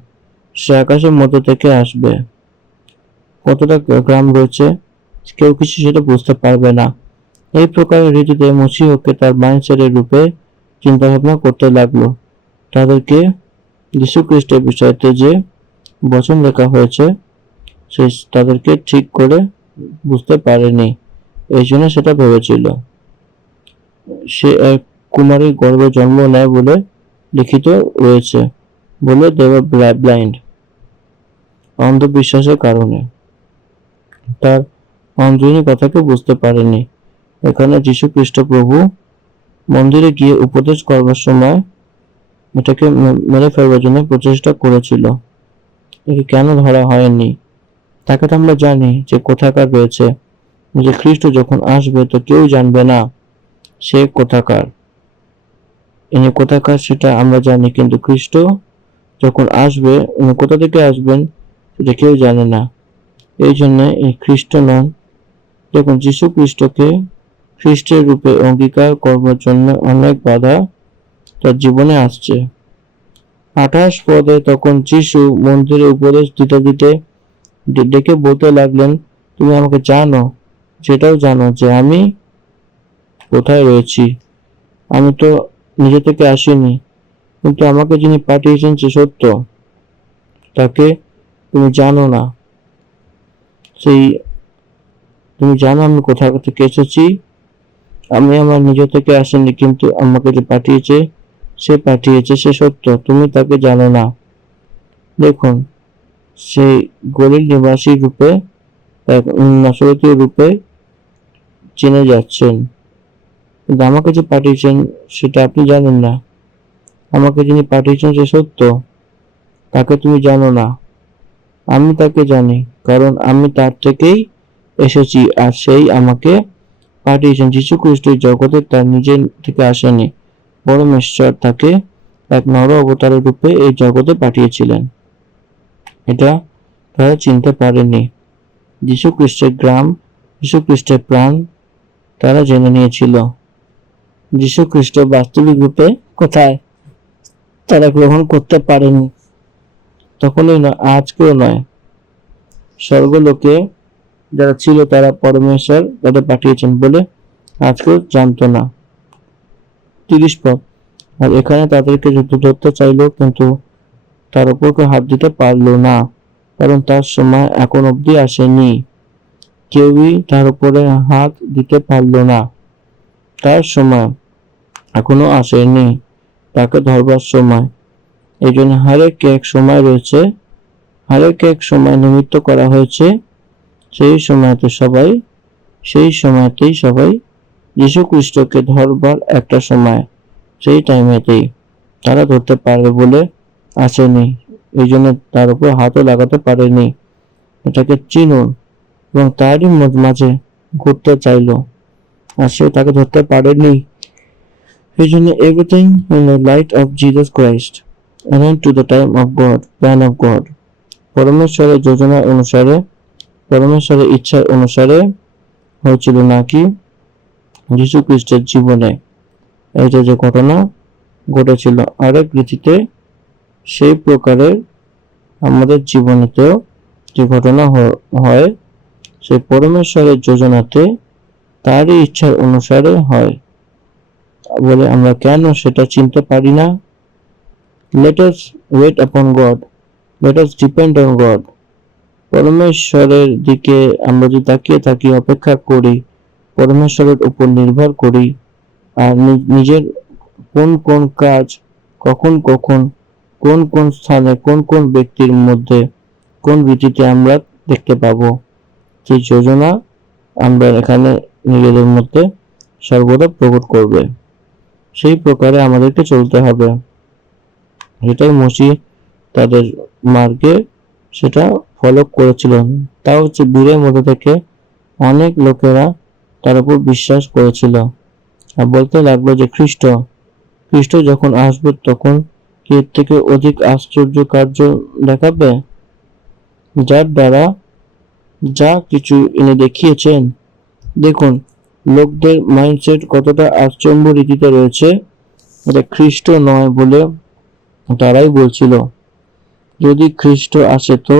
সে আকাশের মধ্য থেকে আসবে। কতটা গ্রাম রয়েছে কেউ কিছু সেটা বুঝতে পারবে না। এই প্রকারের রীতিতে মসিহকে তার মাইন্ডসেটের রূপে চিন্তা ভাবনা করতে লাগলো। তাদেরকে যীশু খ্রিস্টের বিষয়তে যে বচন লেখা হয়েছে সে তাদেরকে ঠিক করে বুঝতে পারেনি, এই জন্য সেটা ভেবেছিল সে এক কুমারীর গর্ভে জন্ম নেয় বলে লিখিত রয়েছে। বলে দে ওয়ার ব্লাইন্ড, অন্ধবিশ্বাসের কারণে তার অন্তরীণ কথাকে বুঝতে পারেনি। এখানে যীশু খ্রিস্ট প্রভু মন্দিরে গিয়ে উপদেশ করবার সময় এটাকে মেরে ফেলবার জন্য প্রচেষ্টা করেছিল। একে কেন ধরা হয়নি? তাকে তো আমরা জানি যে কোথাকার রয়েছে, যে খ্রিস্ট যখন আসবে তো কেউ জানবে না সে কোথাকার, ইনি কোথাকার সেটা আমরা জানি, কিন্তু খ্রিস্ট যখন আসবে উনি কোথা থেকে আসবেন সেটা কেউ জানে না। এই জন্য এই খ্রিস্ট নন। দেখুন, যীশু খ্রিস্টকে খ্রিস্টের রূপে অঙ্গীকার করবার জন্য অনেক বাধা তার জীবনে আসছে। 28 পদে তখন যীশু মন্দিরে উপদেশ দিতে দিতে ডেকে বলতে লাগলেন, তুমি আমাকে জানো, যেটাও জানো যে আমি কোথায় রয়েছি। আমি তো নিজে থেকে আসিনি, কিন্তু আমাকে যিনি পাঠিয়েছেন সে সত্য, তাকে তুমি জানো না। সেই তুমি জানো আমি কোথা থেকে এসেছি, আমি আমার নিজে থেকে আসিনি, কিন্তু আমাকে যে পাঠিয়েছে সে সত্য, তুমি তাকে জানো না। দেখুন, সেই গলিল নিবাসী রূপে নাসরতীয় রূপে চিনে যাচ্ছেন, কিন্তু আমাকে যে পাঠিয়েছেন সেটা আপনি জানেন না। আমাকে যিনি পাঠিয়েছেন সে সত্য, তাকে তুমি জানো না। আমি তাকে জানি, কারণ আমি তার থেকেই এসেছি, আর সেই আমাকে পাঠিয়েছেন। যীশু খ্রিস্ট জগতে তার নিজে থেকে আসেনি, পরমেশ্বর তাকে এক নর অবতারের রূপে এই জগতে পাঠিয়েছিলেন। এটা তারা চিনতে পারেনি। যীশু খ্রিস্টের গ্রাম, যীশু খ্রিস্টের প্রাণ তারা জেনে নিয়েছিল। যীশু খ্রিস্ট বাস্তবিক রূপে কোথায় তারা গ্রহণ করতে পারেনি, তখনই নয়, আজকেও নয়। স্বর্গলোকে যারা ছিল তারা পরমেশ্বর তাদের পাঠিয়েছেন বলে আজকেও জানতো না। 30 পদ, আর এখানে তাদেরকে যুদ্ধ ধরতে চাইলো, কিন্তু তার উপর কেউ হাত দিতে পারলো না, কারণ তার সময় এখন অব্দি আসেনি। কেউই তার উপরে হাত দিতে পারলো না, তার সময় এখনো আসেনি, তাকে ধরবার সময়। এই জন্য হরেক এক সময় রয়েছে, হরেক এক সময় নিমিত্ত করা হয়েছে। সেই সময়তেই সবাই যীশু খ্রিস্টকে ধরবার একটা সময়, সেই টাইমেতেই তারা ধরতে পারবে বলে আসেনি। এই জন্য তার উপর হাতও লাগাতে পারেনি। এটাকে চিনুন, এবং তারই মাঝে ঘুরতে চাইলো, আর সে তাকে ধরতে পারেনি। এই জন্য everything in the light off Jesus Christ and to the time of God, plan of God, পরমেশ্বরের যোজনা অনুসারে, পরমেশ্বরের ইচ্ছার অনুসারে হয়েছিল নাকি যীশু খ্রিস্টের জীবনে এইটা যে ঘটনা ঘটেছিল, আরেক রীতিতে সেই প্রকারের আমাদের জীবনেতেও যে ঘটনা হয়, সেই পরমেশ্বরের যোজনাতে তারই ইচ্ছার অনুসারে হয় বলে আমরা কেন সেটা চিনতে পারি না? Let us wait upon God, let us depend on God. পরমেশ্বরের দিকে আমরা যদি তাকিয়ে থাকি, অপেক্ষা করি, পরমেশ্বরের উপর নির্ভর করি, আর নিজের কোন কোন কাজ কখন কখন, কোন কোন স্থানে, কোন কোন ব্যক্তির মধ্যে, কোন রীতিতে আমরা দেখতে পাবো, সেই যোজনা আমরা এখানে নিজেদের মধ্যে সর্বদা প্রকট করবে। সেই প্রকারে আমাদেরকে চলতে হবে, যেটাই মসিহ তাদের মার্গে সেটা ফলো করেছিলেন। তা হচ্ছে ভিড়ের মধ্যে থেকে অনেক লোকেরা তার উপর বিশ্বাস করেছিল, আর বলতে লাগলো যে খ্রিস্ট যখন আসবে তখন এর থেকে অধিক আশ্চর্য কার্য দেখাবে, যার দ্বারা যা কিছু ইনি দেখিয়েছেন। দেখুন, লোকদের মাইন্ডসেট কতটা আশ্চর্য রীতিতে রয়েছে। এটা খ্রিস্ট নয় বলে তারাই বলছিল, যদি খ্রিস্ট আসে তো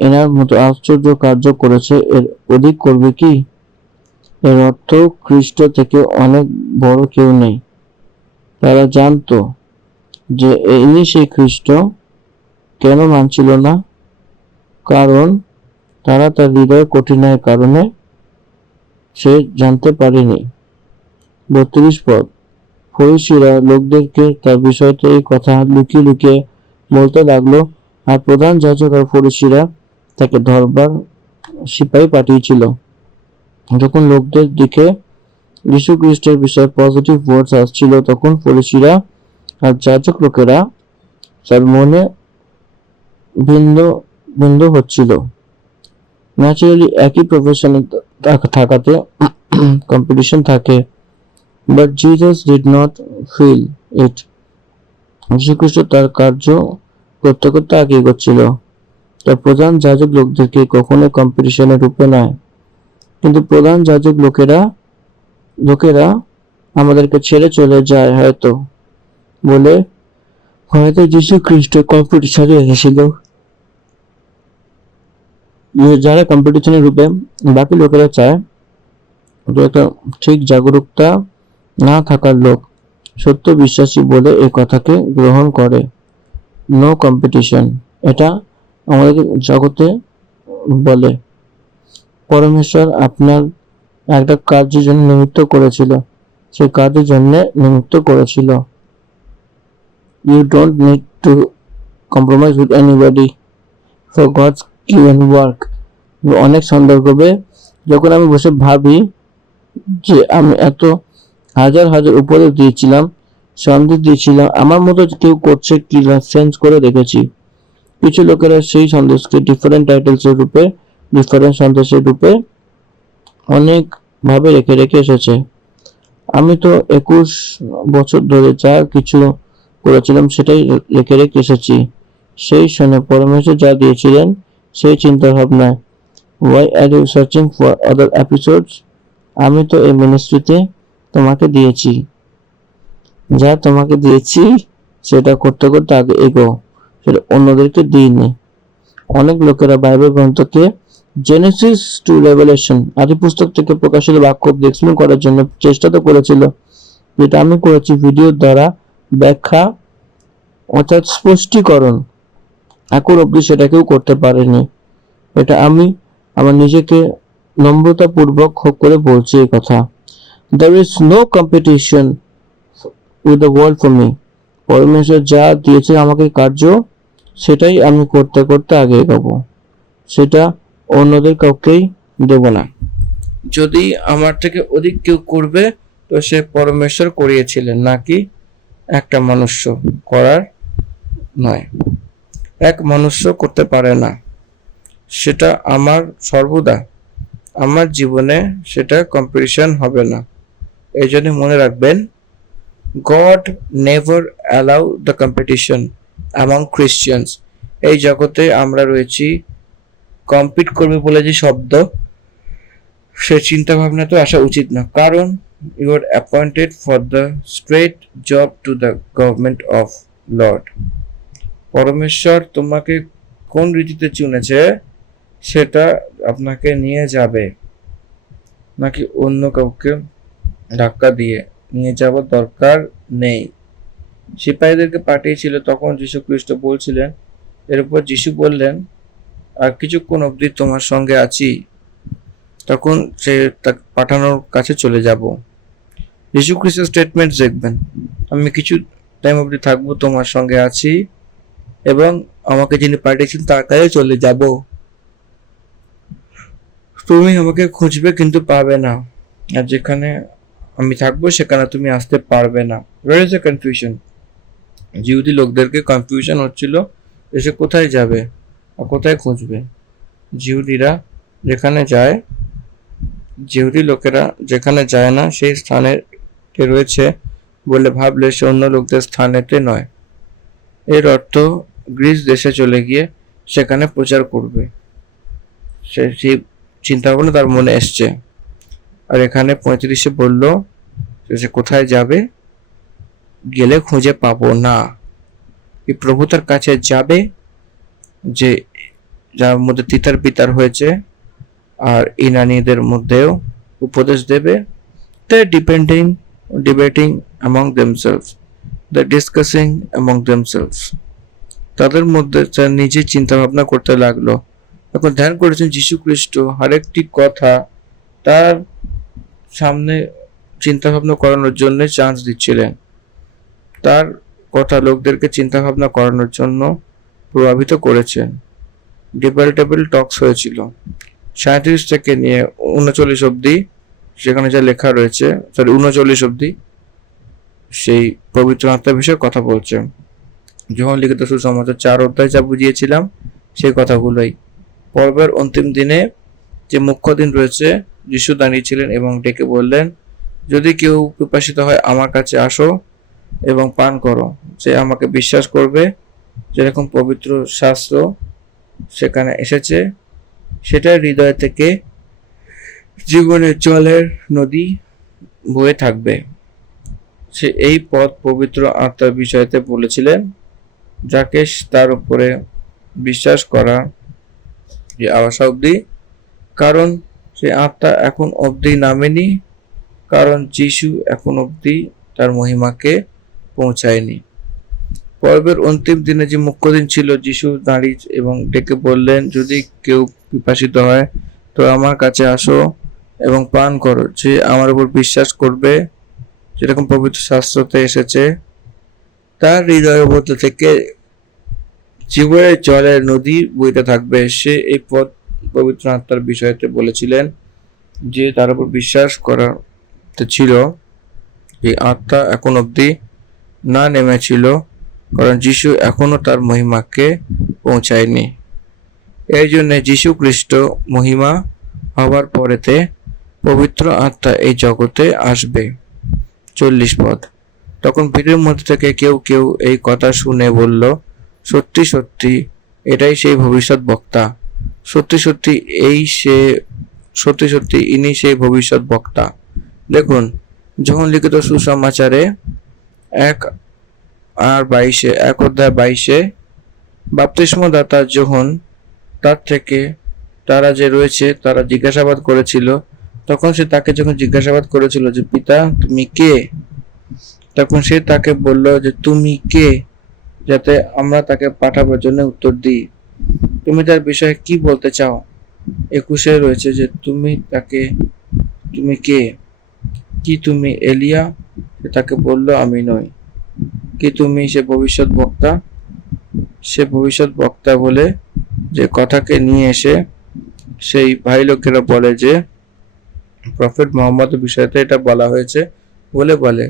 এনার মতো আশ্চর্য কার্য করেছে, এর অধিক করবে কি? এর অর্থ খ্রিস্ট থেকে অনেক বড় কেউ নেই। তারা জানতো যে ইনি সেই খ্রিস্ট। কেন মানছিল না? কারণ তারা তার হৃদয় কঠিনের কারণে সে জানতে পারেনি। 32 পদ, ফরিসিরা লোকদেরকে তার বিষয়তে এই কথা লুকিয়ে লুকিয়ে বলতে লাগলো। আর প্রধান যাজক আর ফরিসিরা তাকে ধরবার সিপাহী পাঠিয়েছিল। যখন লোকদের দিকে যীশু খ্রিস্টের বিষয়ে পজিটিভ ওয়ার্ডস আসছিল, তখন ফরিসিরা আর যাজক লোকেরা তার মনে ভিন্ন ভিন্ন হচ্ছিল। ন্যাচারালি একই প্রফেশনে থাকাতে কম্পিটিশন থাকে, but Jesus did not feel it. যীশুখ্রিস্ট তার কার্য করতে করতে আগে এগোচ্ছিল। তার প্রধান যাজক লোকদেরকে কখনো কম্পিটিশনের রূপে নয়, কিন্তু প্রধান যাজক লোকেরা আমাদেরকে ছেড়ে চলে যায় হয়তো যীশু খ্রিস্ট কম্পিটিশনে এসেছিল। যারা কম্পিটিশনের রূপে বাকি লোকেরা চায়, একটা ঠিক জাগরুকতা না থাকার লোক সত্য বিশ্বাসী বলে এই কথাকে গ্রহণ করে। নো কম্পিটিশন, এটা আমাদের জগতে বলে। পরমেশ্বর আপনার একটা কার্যের জন্য নিমিত্ত করেছিল, সেই কাজের জন্য নিমিত্ত করেছিল। You don't need to compromise with anybody for God's given work. অনেক সন্দর্ভে যখন আমি বসে ভাবি যে আমি এত হাজার হাজার উপদেশ দিয়েছিলাম, সন্দেশ দিয়েছিলাম, আমার মতো কেউ করছে কি সেন্স করে দেখেছি। কিছু লোকেরা সেই সন্দেশকে ডিফারেন্ট টাইটেলসের রূপে, ডিফারেন্ট সন্দেশের রূপে অনেক ভাবে রেখে রেখে এসেছে। আমি তো 21 বছর ধরে যা কিছু করেছিলাম সেটাই রেখে রেখে এসেছি। সেই শুনে পরমেশ্বর যা দিয়েছিলেন সেই চিন্তা ভাবনায়। Why are you searching for other episodes? আমি তো এই মিনিস্ট্রিতে তোমাকে দিয়েছি, যা তোমাকে দিয়েছি সেটা করতে করতে আগে এগো, সেটা অন্যদেরকে দিইনি। অনেক লোকেরা বাইবেল গ্রন্থকে জেনেসিস টু রেভেলেশন আদি পুস্তক থেকে প্রকাশিত বাক্য এক্সপ্লেন করার জন্য চেষ্টা তো করেছিল, যেটা আমি করেছি ভিডিওর দ্বারা ব্যাখ্যা অর্থাৎ স্পষ্টীকরণ। এখন অব্দি সেটা কেউ করতে পারেনি। এটা আমি আমার নিজেকে নম্রতাপূর্বক করে বলছি এই কথা। There is no competition with the world for me. পরমেশ্বর যা দিয়েছে আমাকে কার্য, সেটাই আমি করতে করতে আগে এগোবো, সেটা অন্যদের কাউকেই দেব না। যদি আমার থেকে অধিক কেউ করবে তো সে পরমেশ্বর করিয়েছিলেন, নাকি একটা মনুষ্য করার নয়। এক মনুষ্য করতে পারে না, সেটা আমার সর্বদা আমার জীবনে সেটা কম্পিটিশন হবে না। এই জন্য মনে রাখবেন, God never allow the competition among Christians. এই জগতে আমরা রয়েছি, কম্পিট করবে বলে যে শব্দ, সে চিন্তা ভাবনা তো আসা উচিত না। কারণ you are appointed for the straight job to the government of Lord. পরমেশ্বর তোমাকে কোন রীতিতে চুনেছে সেটা আপনাকে নিয়ে যাবে, নাকি অন্য কাউকে ধাক্কা দিয়ে নিয়ে যাওয়ার দরকার নেই। সিপাহীদেরকে পাঠিয়েছিল, তখন যীশু খ্রিস্ট বলছিলেন, এরপর যীশু বললেন, আর কিছুক্ষণ অবধি তোমার সঙ্গে আছি, তখন সে তাকে পাঠানোর কাছে চলে যাব। যীশু খ্রিস্টের স্টেটমেন্ট দেখবেন, আমি কিছু টাইম অবধি থাকবো, তোমার সঙ্গে আছি, এবং আমাকে যিনি পাঠিয়েছেন তার কাছে চলে যাব। তুমি আমাকে খুঁজবে কিন্তু পাবে না, আর যেখানে আমি থাকবো সেখানে তুমি আসতে পারবে না। Where is the confusion? জিহুদি লোকদেরকে কনফিউশন হচ্ছিল, এসে কোথায় যাবে আর কোথায় খুঁজবে। জিহুদিরা যেখানে যায়, জিহুদি লোকেরা যেখানে যায় না সেই স্থানে রয়েছে বলে ভাবলে সে অন্য লোকদের স্থানেতে নয়। এর অর্থ গ্রিস দেশে চলে গিয়ে সেখানে প্রচার করবে, সেই চিন্তা ভাবনা তার মনে এসছে। আর এখানে 35-এ বলল সে কোথায় যাবে, গেলে খুঁজে পাবো না। কি প্রভু তার কাছে যাবে, যে যার মধ্যে তিতার পিতার হয়েছে আর ইনানীদের মধ্যেও উপদেশ দেবে। They're debating among themselves, they're discussing among themselves. তাদের মধ্যে নিজে চিন্তা ভাবনা করতে লাগলো। এখন ধ্যান করেছেন যীশু খ্রিস্ট আরেকটি কথা তার সামনে চিন্তা ভাবনা করানোর জন্য চান্স দিচ্ছিলেন। তার কথা লোকদেরকে চিন্তা ভাবনা করানোর জন্য প্রভাবিত করেছেন। ডিবেটেবল টক্স হয়েছিল 37 থেকে নিয়ে 39 অব্দি, সেখানে যা লেখা রয়েছে, 39 অব্দি সেই পবিত্র আত্মার বিষয়ে কথা বলছে। যখন লিখিত সুসমাচার 4 অধ্যায় যা বুঝিয়েছিলাম সেই কথাগুলোই। পর্বের অন্তিম দিনে যে মুখ্য দিন রয়েছে, যিশু দাঁড়িয়েছিলেন এবং ডেকে বললেন, যদি কেউ পিপাসিত হয় আমার কাছে আসো এবং পান করো। যে আমাকে বিশ্বাস করবে, যেরকম পবিত্র শাস্ত্র সেখানে এসেছে, সেটা হৃদয় থেকে জীবনের জলের নদী বয়ে থাকবে। সে এই পথ পবিত্র আত্মার বিষয়তে বলেছিলেন, যাকে তার উপরে বিশ্বাস করা যে আশা অবধি, কারণ সে আত্মা এখন অবধি নামেনি, কারণ যিশু এখন অবধি তার মহিমাকে পৌঁছায়নি। পর্বের অন্তিম দিনে যে মুখ্য দিন ছিল, যিশু দাঁড়িয়ে এবং ডেকে বললেন, যদি কেউ পিপাসিত হয় তো আমার কাছে আসো এবং পান করো। যে আমার উপর বিশ্বাস করবে, যেরকম পবিত্র শাস্ত্রতে এসেছে, তার হৃদয়ের মধ্যে থেকে জীবনের জলের নদী বইতে থাকবে। সে এই পথ পবিত্র আত্মার বিষয়তে বলেছিলেন, যে তার উপর বিশ্বাস করা ছিল এই আত্মা এখন অবধি না নেমেছিল, কারণ যিশু এখনো তার মহিমাকে পৌঁছায়নি। এই জন্য যিশু খ্রিস্ট মহিমা হবার পরেতে পবিত্র আত্মা এই জগতে আসবে। 40 পদ। তখন ভিড়ের মধ্যে থেকে কেউ কেউ এই কথা শুনে বলল, সত্যি সত্যি এটাই সেই ভবিষ্যৎ বক্তা। সত্যি সত্যি ইনি সেই ভবিষ্যৎ বক্তা। দেখুন, যখন লিখিত সুসমাচারে 1 অধ্যায় 22 বাপ্তিস্মদাতা যোহন তার থেকে তারা যে রয়েছে তারা জিজ্ঞাসাবাদ করেছিল, তখন সে তাকে যখন জিজ্ঞাসাবাদ করেছিল যে পিতা তুমি কে, তখন সে তাকে বলল যে তুমি কে, যাতে আমরা তাকে পাঠাবার জন্য উত্তর দিই। তুমি তার বিষয়ে কি বলতে চাও? 21 রয়েছে যে তুমি কে, কি তুমি এলিয়া? সে তাকে বলল আমি নই। কি তুমি সে ভবিষ্যৎ বক্তা? সে ভবিষ্যৎ বক্তা বলে যে কথাকে নিয়ে এসে সেই ভাই লোকেরা বলে যে প্রফেট মোহাম্মদ বিষয়তে এটা বলা হয়েছে বলে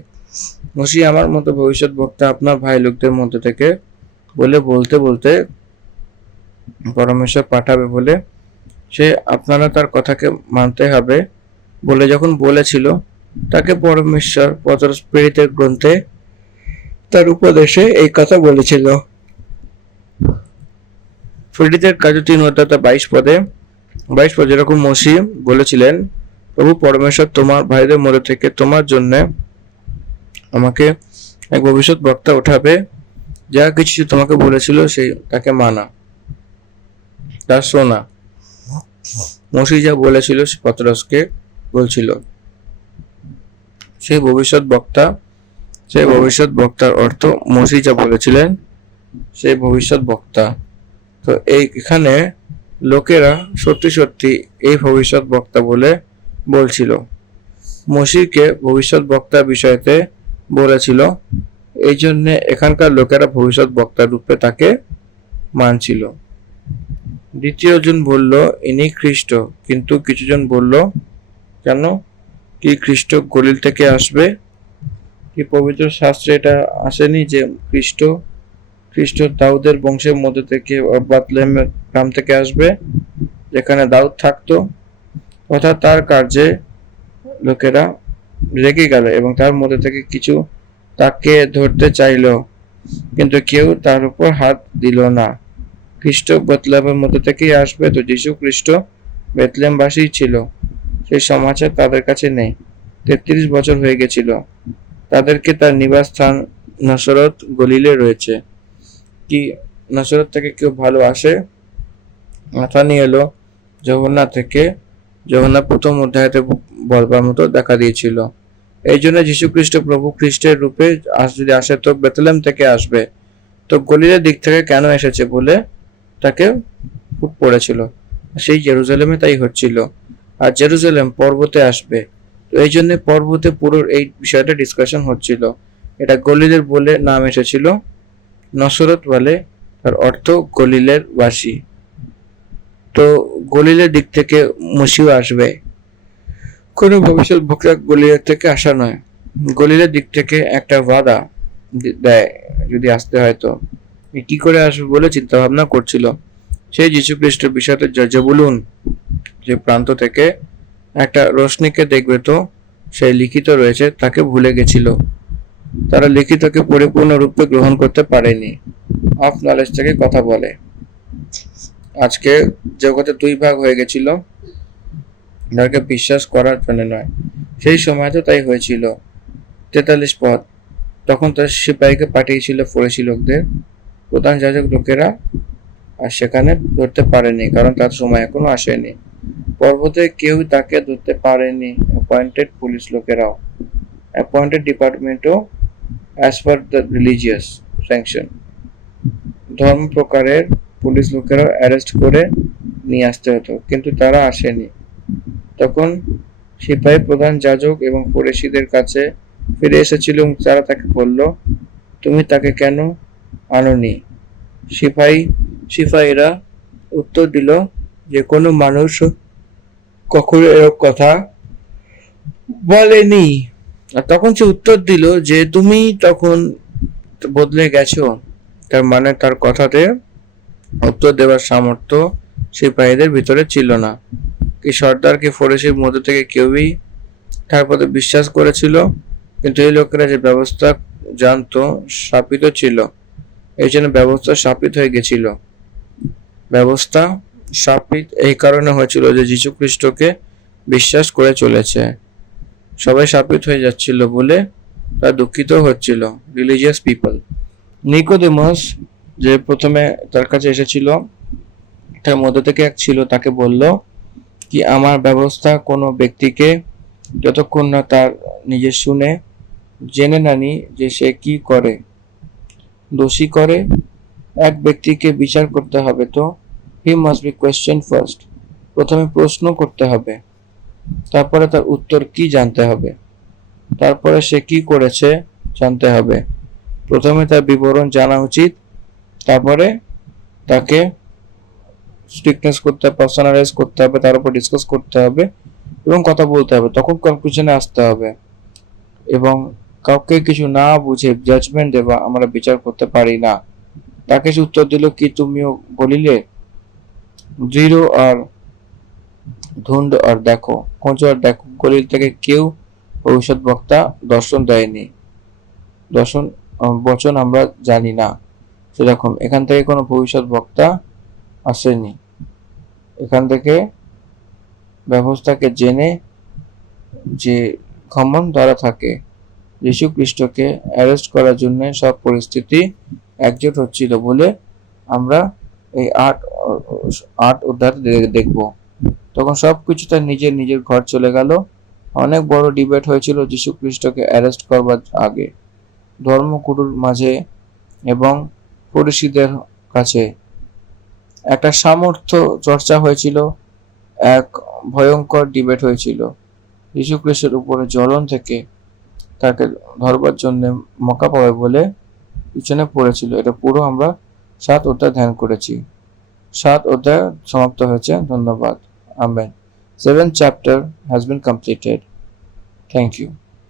মসিহ আমার মতো ভবিষ্যৎ বক্তা আপনার ভাই লোকদের মধ্যে থেকে বলতে পরমেশ্বর পাঠাবে বলে সে আপনারা তার কথাকে মানতে হবে বলে যখন বলেছিল, তাকে পরমেশ্বর পত্রস প্রেরিতের গ্রন্থে তার উপদেশে এই কথা বলেছিল। প্রেরিতের কাজ 3 অধ্যায় 22 পদে যেরকম মসিহ বলেছিলেন, প্রভু পরমেশ্বর তোমার ভাইদের মধ্যে থেকে তোমার জন্য আমাকে এক ভবিষ্যৎ বক্তা উঠাবে, যা কিছু তোমাকে বলেছিল সেই তাকে মানা, তার শোনা। মসিহ যা বলেছিল পত্রসকে বলছিল, সেই ভবিষ্যৎ বক্তার অর্থ মসিহ যা বলেছিলেন সেই ভবিষ্যৎ বক্তা। তো এখানে লোকেরা সত্যি সত্যি এই ভবিষ্যৎ বক্তা বলে বলছিল, মসিহকে ভবিষ্যৎ বক্তা বিষয়তে বলেছিল, এই জন্য এখানকার লোকেরা ভবিষ্যৎ বক্তা রূপে তাকে মানছিল। দ্বিতীয় জন বলল ইনি খ্রিস্ট, কিন্তু কিছুজন বলল কেন, কি খ্রিস্ট গলিল থেকে আসবে? কি পবিত্র শাস্ত্রে এটা আসেনি যে খ্রিস্ট দাউদের বংশের মধ্যে থেকে বেথলেহেমের গ্রাম থেকে আসবে, যেখানে দাউদ থাকতো? অর্থাৎ তার কার্যে লোকেরা রেগে গেল এবং তার মধ্যে থেকে কিছু তাকে ধরতে চাইল, কিন্তু কেউ তার উপর হাত দিল না। খ্রিস্ট বেথলেহেমের মধ্যে থেকেই আসবে, তো যীশু খ্রিস্ট বেথলেহেমবাসী ছিল, সেই সমাচার তাদের কাছে নেই। 33 বছর হয়ে গেছিল তাদেরকে, তার নিবাস স্থান নসরত গলিলে রয়েছে। কি নসরত থেকে কেউ ভালো আসে? নাথানিয়েল যোহন্না 1ম অধ্যায়তে বলবার মতো দেখা দিয়েছিল। এই জন্য যীশু খ্রিস্ট প্রভু খ্রিস্টের রূপে যদি আসে তো বেথলেহেম থেকে আসবে, তো গলিলের দিক থেকে কেন এসেছে বলে তাকে ফুট পড়েছিল। সেই জেরুজালেমে তাই হচ্ছিল, আর জেরুজালেম পর্বতে আসবে, তো এই জন্য পর্বতে পুরো এই বিষয়টা ডিসকাশন হচ্ছিল। এটা গলিলের বলে নাম এসেছিল। নসরত বলে তার অর্থ গলিলের বাসী। তো গলিলের দিক থেকে মসিও আসবে, কোনো ভবিষ্যৎ বক্তা গলিলের থেকে আসা নয়, গলিলের দিক থেকে একটা ওয়াদা দেয় যদি আসতে হয়। তো কি করে আসবে বলে চিন্তা ভাবনা করছিল। সেই যীশু খ্রিস্টের বিষয়টা জেবুলুন যে প্রান্ত থেকে একটা রোশনিকে দেখবে, তো সেই লিখিত রয়েছে তাকে ভুলে গেছিল। তারা লিখিতকে পরিপূর্ণরূপে গ্রহণ করতে পারেনি। অফ নলেজ থেকে কথা বলে। আজকে জগতে দুই ভাগ হয়ে গেছিল, যাকে বিশ্বাস করার জন্য নয়। সেই সময় তো তাই হয়েছিল। 43 পদ, তখন তার সিপাহীকে পাঠিয়েছিল ফরেসি লোকদের, প্রধান যাজক লোকেরা, আর সেখানে ধরতে পারেনি, কারণ তার সময় এখনো আসেনি। পর্বতে কেউ তাকে ধরতে পারেনি, অ্যাপয়েন্টেড পুলিশ লোকেরাও, অ্যাপয়েন্টেড ডিপার্টমেন্টও, as per the religious sanction. ধর্ম প্রকারের পুলিশ লোকেরাও অ্যারেস্ট করে নিয়ে আসতে হতো, কিন্তু তারা আসেনি। তখন সিপাহী প্রধান যাজক এবং ফরেসিদের কাছে ফিরে এসেছিল এবং তারা তাকে বলল, তুমি তাকে কেন আনোনি? সিপাহীরা উত্তর দিল যে কোনো মানুষ কখনো এরকম কথা বলেনি। আর তখন সে উত্তর দিল যে তুমি তখন বদলে গেছো। তার মানে তার কথাতে উত্তর দেওয়ার সামর্থ্য সিপাহীদের ভিতরে ছিল না। কি সর্দার কি ফরেসির মধ্যে থেকে কেউই তার প্রতি বিশ্বাস করেছিল, কিন্তু এই লোকেরা যে ব্যবস্থা জানতো শাপিত ছিল, এই জন্য ব্যবস্থা শাপিত হয়ে গেছিল। ব্যবস্থা শাপিত এই কারণে হয়েছিল যে যীশু খ্রিস্টকে বিশ্বাস করে চলেছে। সবাই শাপিত হয়ে যাচ্ছিল বলে তারা দুঃখিত হচ্ছিল, রিলিজিয়াস পিপল। নিকোদেমাস যে প্রথমে তার কাছে এসেছিল, তার মধ্যে থেকে এক ছিল, তাকে বলল কি আমার ব্যবস্থা কোনো ব্যক্তিকে যতক্ষণ না তার নিজে শুনে জেনে নানি যে সে কি করে, দোষী করে, এক ব্যক্তিকে বিচার করতে হবে, তো he must be question first. প্রথমে প্রশ্ন করতে হবে, তারপরে তার উত্তর কি জানতে হবে, তারপরে সে কি করেছে জানতে হবে। প্রথমে তার বিবরণ জানা উচিত, তারপরে তাকে স্ট্রিকনেস করতে হবে, পার্সোনালাইজ করতে হবে, তার উপর ডিসকাস করতে হবে এবং কথা বলতে হবে, তখন কনক্লুশনে আসতে হবে। এবং কাউকে কিছু না বুঝে জাজমেন্ট দেওয়া আমরা বিচার করতে পারি না। তাকে সে উত্তর দিল কি তুমিও বলিলে, দৃঢ় আর ধুন্ড আর দেখো, খোঁজো আর দেখো, গলিল থেকে কেউ ভবিষ্যৎ বক্তা দর্শন দেয়নি, দর্শন বচন আমরা জানি না। সেরকম এখান থেকে কোনো ভবিষ্যৎ বক্তা আসেনি। এখান থেকে ব্যবস্থাকে জেনে যে কমন দ্বারা থাকে, যীশু খ্রিস্টকে অ্যারেস্ট করার জন্য সব পরিস্থিতি একজোট হচ্ছিল বলে আমরা এই আট অধ্যায় দেখব। তখন সবকিছু তার নিজের নিজের ঘর চলে গেল। অনেক বড় ডিবেট হয়েছিল যীশু খ্রিস্টকে অ্যারেস্ট করবার আগে, ধর্মগুরুর মাঝে এবং ফরিসীদের কাছে। একটা সামর্থ্য চর্চা হয়েছিল, এক ভয়ঙ্কর ডিবেট হয়েছিল। যীশু খ্রিস্টের উপরে জ্বলন থেকে তাকে ধরবার জন্য মক্কা পাবে বলে পিছনে পড়েছিল। এটা পুরো আমরা 7 অধ্যায় ধ্যান করেছি। 7 অধ্যায় সমাপ্ত হয়েছে। ধন্যবাদ। Amen. 7th chapter has been completed. Thank you.